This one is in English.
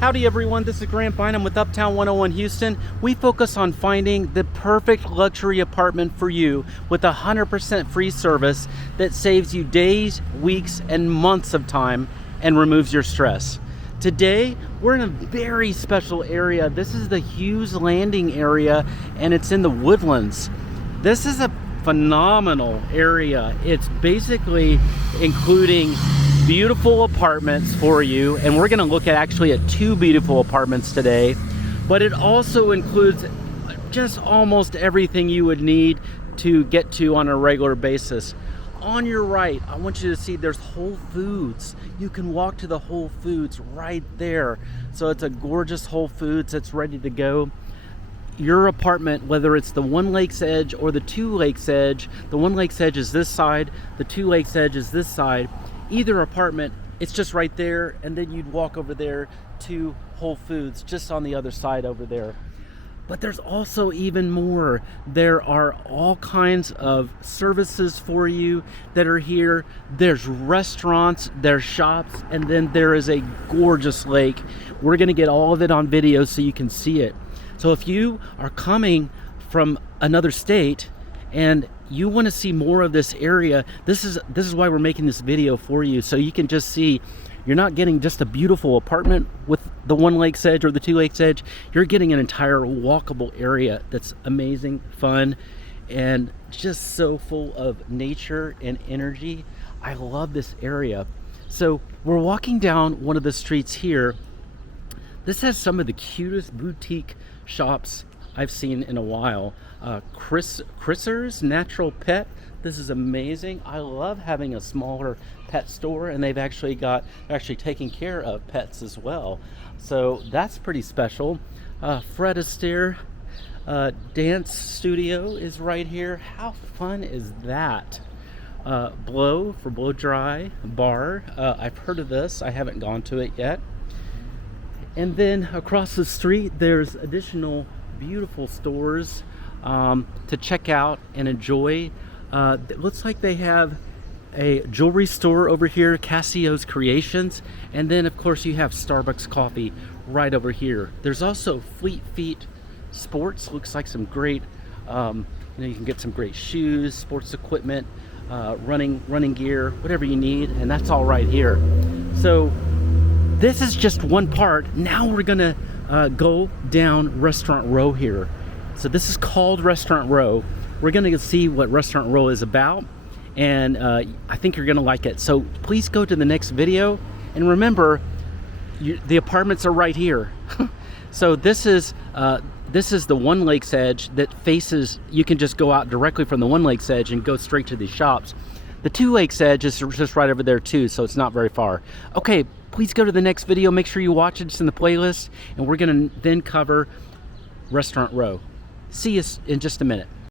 Howdy everyone, this is Grant Bynum with Uptown 101 Houston. We focus on finding the perfect luxury apartment for you with 100% free service that saves you days, weeks, and months of time and removes your stress. Today, we're in a very special area. This is the Hughes Landing area and it's in the Woodlands. This is a phenomenal area. It's basically including beautiful apartments for you, and we're going to look at two beautiful apartments today, but it also includes just almost everything you would need to get to on a regular basis. On your right, I want you to see there's Whole Foods. You can walk to the Whole Foods right there. So it's a gorgeous Whole Foods that's ready to go. Your apartment, whether it's the One Lakes Edge or the Two Lakes Edge, the One Lakes Edge is this side, the Two Lakes Edge is this side. Either apartment, it's just right there, and then you'd walk over there to Whole Foods just on the other side over there. But there's also even more. There are all kinds of services for you that are here. There's restaurants, there's shops, and then there is a gorgeous lake. We're gonna get all of it on video so you can see it. So if you are coming from another state and you want to see more of this area, this is why we're making this video for you, so you can just see you're not getting just a beautiful apartment with the One Lakes Edge or the Two Lakes Edge. You're getting an entire walkable area that's amazing, fun, and just so full of nature and energy. I love this area. So we're walking down one of the streets here. This has some of the cutest boutique shops I've seen in a while. Chris's Natural Pet. This is amazing. I love having a smaller pet store, and they're actually taking care of pets as well. So that's pretty special. Fred Astaire Dance Studio is right here. How fun is that? Blow for Blow Dry Bar. I've heard of this. I haven't gone to it yet. And then across the street, there's additional beautiful stores to check out and enjoy. It looks like they have a jewelry store over here, Cassio's Creations, and then of course you have Starbucks coffee right over here. There's also Fleet Feet Sports. Looks like some great, you can get some great shoes, sports equipment, running gear, whatever you need, and that's all right here. So this is just one part. Now we're gonna go down Restaurant Row here. So this is called Restaurant Row. We're gonna see what Restaurant Row is about, and I think you're gonna like it. So please go to the next video, and remember, the apartments are right here. So this is the One Lakes Edge that faces, you can just go out directly from the One Lakes Edge and go straight to these shops. The Two Lakes Edge is just right over there too, so it's not very far. Okay, please go to the next video. Make sure you watch it. It's in the playlist, and we're gonna then cover Restaurant Row. See you in just a minute.